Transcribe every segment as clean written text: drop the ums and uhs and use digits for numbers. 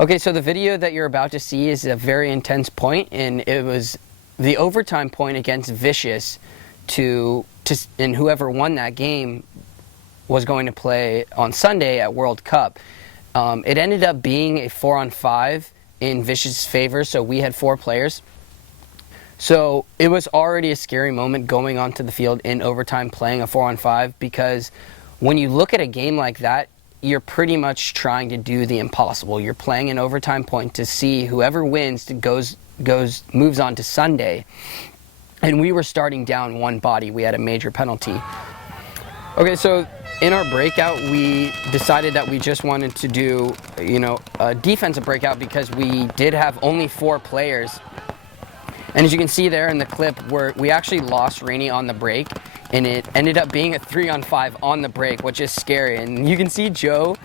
Okay, so the video that you're about to see is a very intense point, and it was the overtime point against Vicious and whoever won that game was going to play on Sunday at World Cup. It ended up being a 4-on-5 in Vicious's favor, so we had 4 players. So it was already a scary moment going onto the field in overtime playing a 4-on-5, because when you look at a game like that, you're pretty much trying to do the impossible. You're playing an overtime point to see whoever wins moves on to Sunday. And we were starting down 1 body. We had a major penalty. Okay, so in our breakout, we decided that we just wanted to do, a defensive breakout, because we did have only 4 players. And as you can see there in the clip, we actually lost Rainey on the break, and it ended up being a 3-on-5 on the break, which is scary. And you can see Joe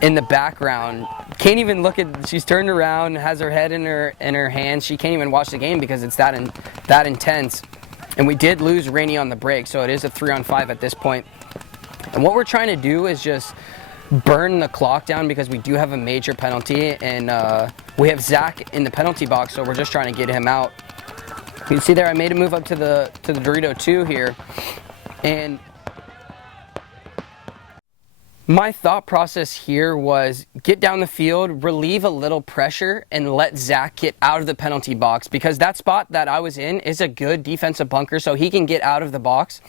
in the background can't even look at. She's turned around, has her head in her hands. She can't even watch the game because it's that intense. And we did lose Rainey on the break, so it is a 3-on-5 at this point. And what we're trying to do is just burn the clock down, because we do have a major penalty, and we have Zach in the penalty box, so we're just trying to get him out. You can see there I made a move up to the Dorito 2 here, and my thought process here was get down the field, relieve a little pressure, and let Zach get out of the penalty box, because that spot that I was in is a good defensive bunker, so he can get out of the box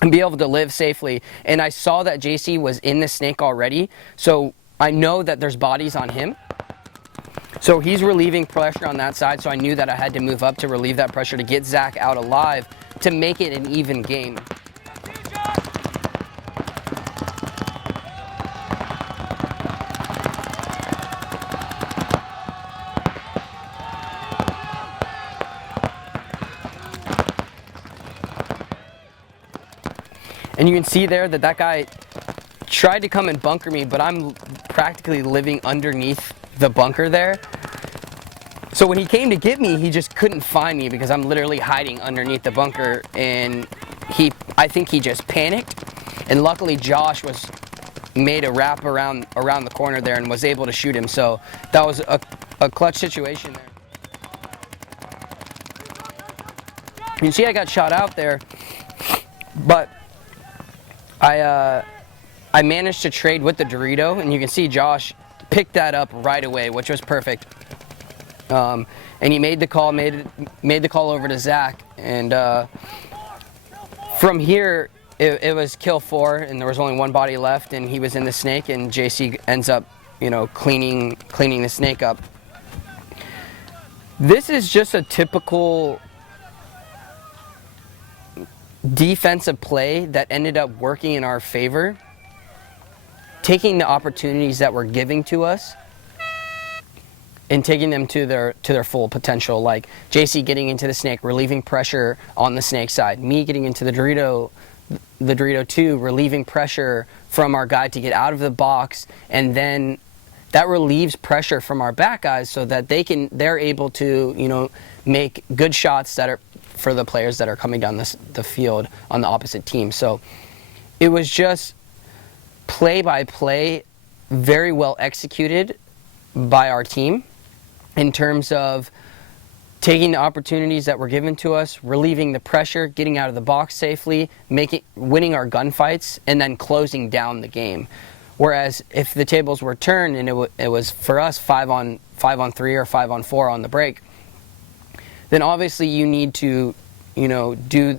and be able to live safely. And I saw that JC was in the snake already, so I know that there's bodies on him. So he's relieving pressure on that side, so I knew that I had to move up to relieve that pressure to get Zach out alive to make it an even game. And you can see there that guy tried to come and bunker me, but I'm practically living underneath the bunker there. So when he came to get me, he just couldn't find me because I'm literally hiding underneath the bunker, and I think he just panicked. And luckily Josh made a wrap around the corner there and was able to shoot him. So that was a clutch situation there. You can see I got shot out there, but I managed to trade with the Dorito, and you can see Josh picked that up right away, which was perfect. And he made the call, made the call over to Zach, and from here it was kill 4, and there was only 1 body left, and he was in the snake, and JC ends up, cleaning the snake up. This is just a typical defensive play that ended up working in our favor, taking the opportunities that were giving to us and taking them to their full potential, like JC getting into the snake, relieving pressure on the snake side, me getting into the Dorito 2, relieving pressure from our guy to get out of the box, and then that relieves pressure from our back guys so that they're able to make good shots that are for the players that are coming down the field on the opposite team. So it was just play by play, very well executed by our team in terms of taking the opportunities that were given to us, relieving the pressure, getting out of the box safely, winning our gunfights, and then closing down the game. Whereas if the tables were turned and it was for us 5-on-3 or 5-on-4 on the break, then obviously you need to, do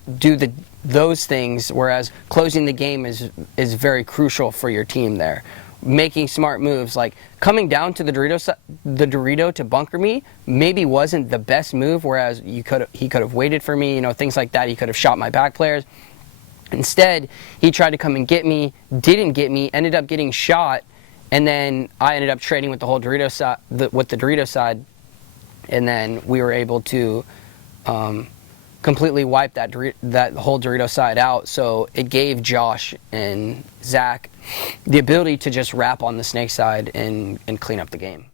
those things. Whereas closing the game is very crucial for your team there. Making smart moves, like coming down to the Dorito to bunker me, maybe wasn't the best move. Whereas he could have waited for me, things like that. He could have shot my back players. Instead, he tried to come and get me, didn't get me, ended up getting shot, and then I ended up trading with the whole Dorito side, with the Dorito side. And then we were able to completely wipe that whole Dorito side out. So it gave Josh and Zach the ability to just wrap on the snake side and clean up the game.